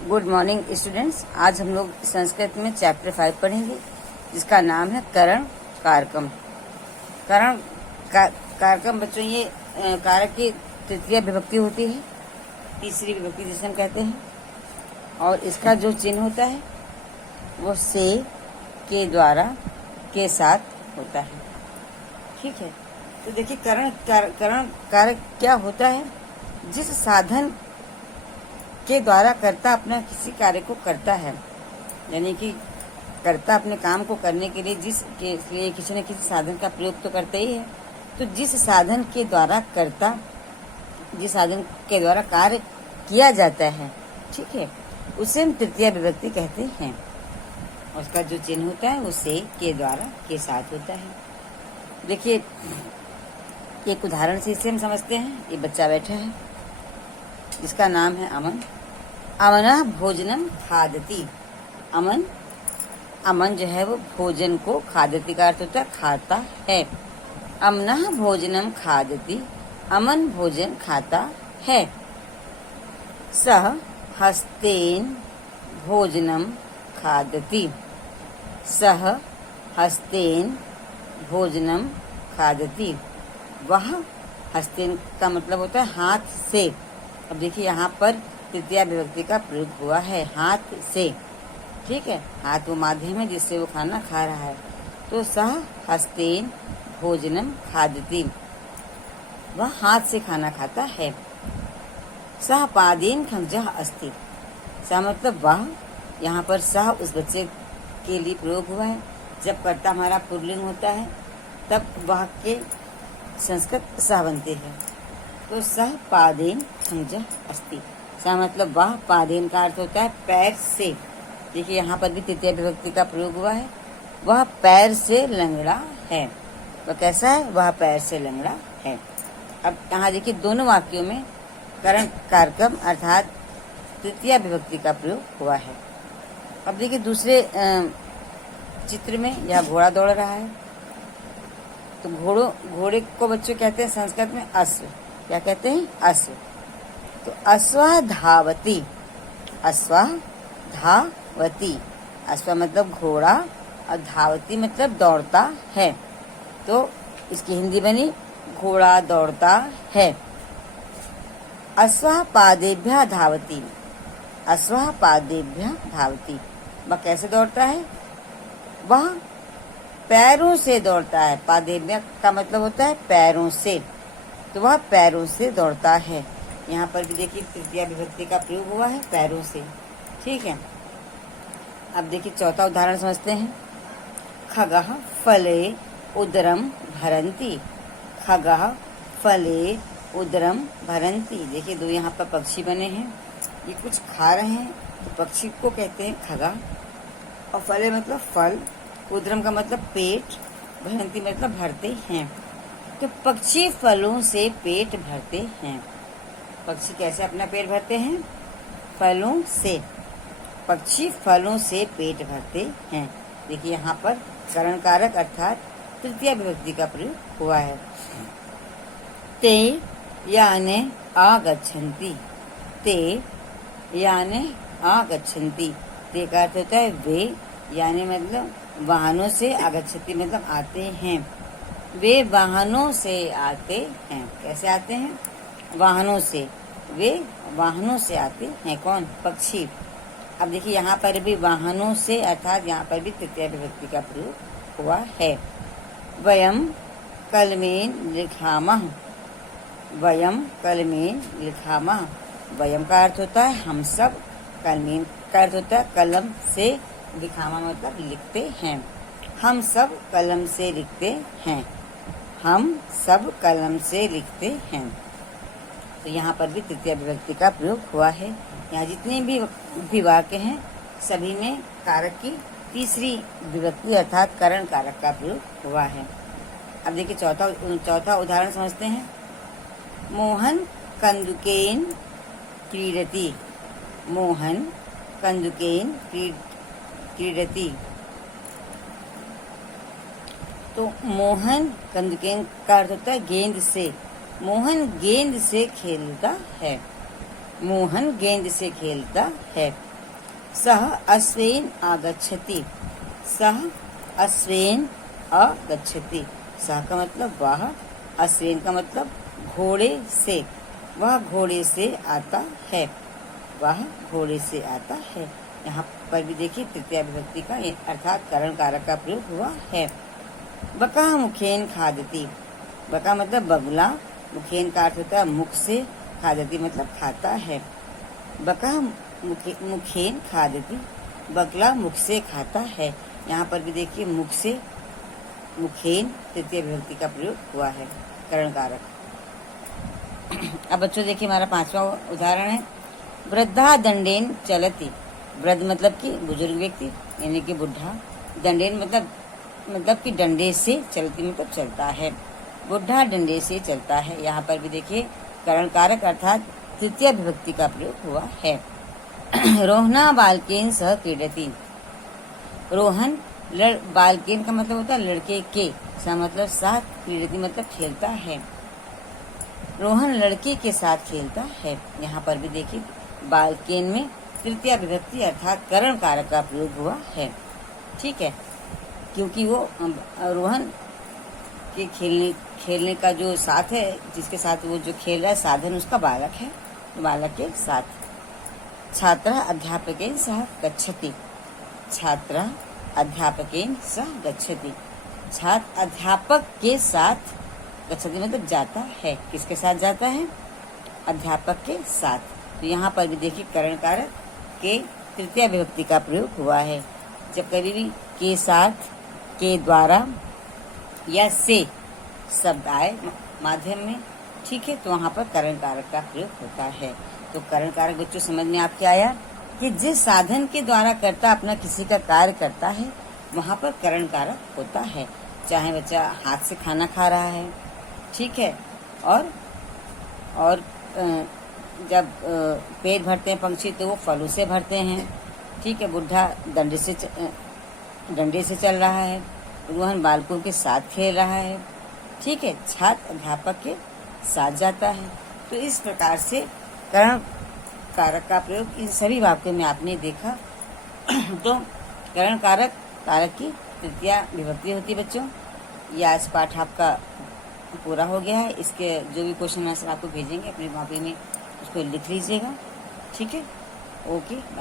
Good morning students. आज हम लोग संस्कृत में चैप्टर 5 पढ़ेंगे जिसका नाम है करण कारकम। करण कारकम बच्चों ये कारक की तृतीय विभक्ति होती है, तीसरी विभक्ति जिसे हम कहते हैं, और इसका जो चिन्ह होता है वो से के द्वारा के साथ होता है। ठीक है, तो देखिए करण कारक क्या होता है? जिस साधन के द्वारा कर्ता अपना किसी कार्य को करता है, यानी कि कर्ता अपने काम को करने के लिए किसी न किसी साधन का प्रयोग तो करता ही है। तो जिस साधन के द्वारा कार्य किया जाता है, ठीक है, उसे हम तृतीय विभक्ति कहते हैं। उसका जो चिन्ह होता है वो से के द्वारा के साथ होता है। देखिए एक उदाहरण से इसे हम समझते हैं। ये बच्चा बैठा है जिसका नाम है अमन। अमनः भोजनम खादति। अमन जो है वो भोजन को खादति का अर्थ होता है खाता है। अमनः भोजनम खादति, अमन भोजन खाता है। सह हस्तेन भोजनम खादति, सह हस्तेन भोजनम खादति। वह हस्तेन का मतलब होता है हाथ से। अब देखिए यहाँ पर तृतीय विभक्ति का प्रयोग हुआ है, हाथ से। ठीक है, हाथ वो माध्यम है जिससे वो खाना खा रहा है। तो सह हस्तेन भोजनम खादति, वह हाथ से खाना खाता है। सह पादेन खंजः अस्ति, सह मतलब वह, यहाँ पर सह उस बच्चे के लिए प्रयोग हुआ है। जब कर्ता हमारा पुल्लिंग होता है तब वह के संस्कृत सह बनते हैं। तो सह पादेन खंजः अस्ति, सह मतलब वह, पादेन का अर्थ होता है पैर से। देखिए यहाँ पर भी तृतीय विभक्ति का प्रयोग हुआ है। वह पैर से लंगड़ा है। वह कैसा है? वह पैर से लंगड़ा है। अब यहाँ देखिए दोनों वाक्यों में करण कारकम अर्थात तृतीय विभक्ति का प्रयोग हुआ है। अब देखिए दूसरे चित्र में यह घोड़ा दौड़ रहा है। तो घोड़े को बच्चों कहते हैं संस्कृत में अश्व। क्या कहते हैं? अश्व। तो अश्वः धावति, अश्वः धावति, अश्व मतलब घोड़ा और धावती मतलब दौड़ता है। तो इसकी हिंदी बनी घोड़ा दौड़ता है। अश्वः पादेभ्यः धावति, अश्वः पादेभ्यः धावति, वह कैसे दौड़ता है? वह पैरों से दौड़ता है। पादेभ्यः का मतलब होता है पैरों से, तो वह पैरों से दौड़ता है। यहाँ पर भी देखिए तृतीय विभक्ति का प्रयोग हुआ है, पैरों से। ठीक है, अब देखिए चौथा उदाहरण समझते हैं। खगः फले उदरम भरन्ति, खगः फले उदरम भरन्ति। देखिए दो यहाँ पर पक्षी बने हैं, ये कुछ खा रहे हैं, तो पक्षी को कहते हैं खगा। और फले मतलब फल, उदरम का मतलब पेट, भरन्ति मतलब भरते हैं। तो पक्षी फलों से पेट भरते हैं। पक्षी कैसे अपना पेट भरते हैं? फलों से। पक्षी फलों से पेट भरते हैं। देखिए यहाँ पर करण कारक अर्थात तृतीय विभक्ति का प्रयोग हुआ है। ते याने आगच्छन्ति, ते याने आगच्छन्ति, ते का अर्थ होता है वे, यानी मतलब वाहनों से, आगच्छति मतलब आते हैं। वे वाहनों से आते हैं। कैसे आते हैं? वाहनों से। वे वाहनों से आते हैं। कौन? पक्षी। अब देखिए यहाँ पर भी वाहनों से अर्थात यहाँ पर भी तृतीय विभक्ति का प्रयोग हुआ है। वयम कलमेन लिखामः, वयम कलमेन लिखामः, वयम का अर्थ होता है हम सब, कलमेन का अर्थ होता है कलम से, लिखामः मतलब लिखते हैं। हम सब कलम से लिखते हैं, हम सब कलम से लिखते हैं। तो यहाँ पर भी तृतीय विभक्ति का प्रयोग हुआ है। यहाँ जितने भी वाक्य हैं सभी में कारक की तीसरी विभक्ति अर्थात करण कारक का प्रयोग हुआ है। अब देखिए चौथा उदाहरण समझते हैं। मोहन कंदुकेन क्रीडति, मोहन कंदुकेन क्रीडति। तो मोहन कंदुकेन का अर्थ होता है गेंद से। मोहन गेंद से खेलता है, मोहन गेंद से खेलता है। सः अश्वेन आगच्छति, सः अश्वेन आगच्छति। सः का मतलब वह, अश्वेन का मतलब घोड़े से, वह घोड़े से आता है, वह घोड़े से आता है। यहाँ पर भी देखिए तृतीया विभक्ति का अर्थात करण कारक का प्रयोग हुआ है। बकः मुखेन खादति, बका मतलब बगुला, मुखेन का अर्थ होता है मुख से, खादति मतलब खाता है। बकः मुखेन खादति, बगला मुख से खाता है। यहाँ पर भी देखिए मुख से, मुखेन तृतीय विभक्ति का प्रयोग हुआ है, करण कारक। अब बच्चों देखिए हमारा 5वां उदाहरण है, वृद्धा दंडेन चलति। वृद्ध मतलब कि बुजुर्ग व्यक्ति यानी कि बुढ़ा, दंडेन मतलब कि डंडे से, चलती मतलब चलता है, बुढ़ा डंडे से चलता है। यहाँ पर भी देखिए करण कारक अर्थात तृतीय विभक्ति का प्रयोग हुआ है। रोहना बालकेन सह क्रीडति। रोहन बालकेन का मतलब होता है लड़के के, सा मतलब साथ, क्रीडति मतलब खेलता है। रोहन लड़के के साथ खेलता है। यहाँ पर भी देखिए बालकेन में तृतीय विभक्ति अर्थात करण कारक का प्रयोग हुआ है। ठीक है, क्योंकि वो रोहन के खेलने का जो साथ है, जिसके साथ वो जो खेल रहा है, साधन उसका बालक है, तो बालक के साथ। छात्रः अध्यापकेन सह गच्छति, छात्रः अध्यापकेन सह गच्छति। छात्र अध्यापक के साथ गच्छति मतलब जाता है, किसके साथ जाता है? अध्यापक के साथ। तो यहाँ पर भी देखिए करण कारक के तृतीय विभक्ति का प्रयोग हुआ है। जब कभी भी के साथ, के द्वारा या से शब्द आए माध्यम में, ठीक है, तो वहाँ पर करण कारक का प्रयोग होता है। तो करण कारक बच्चों समझ में आपके आया कि जिस साधन के द्वारा कर्ता अपना किसी का कार्य करता है वहाँ पर करण कारक होता है। चाहे बच्चा हाथ से खाना खा रहा है, ठीक है, और जब पेट भरते हैं पंछी तो वो फलों से भरते हैं, ठीक है। बुढ़ा डंडे से चल रहा है, रोहन बालकों के साथ खेल रहा है, ठीक है। छात्र अध्यापक के साथ जाता है। तो इस प्रकार से करण कारक का प्रयोग इन सभी वाक्यों में आपने देखा। तो करण कारक की तृतीया विभक्ति होती है बच्चों। यह आज पाठ आपका पूरा हो गया है। इसके जो भी क्वेश्चन आंसर आपको भेजेंगे अपनी कॉपी में उसको लिख लीजिएगा, ठीक है। ओके।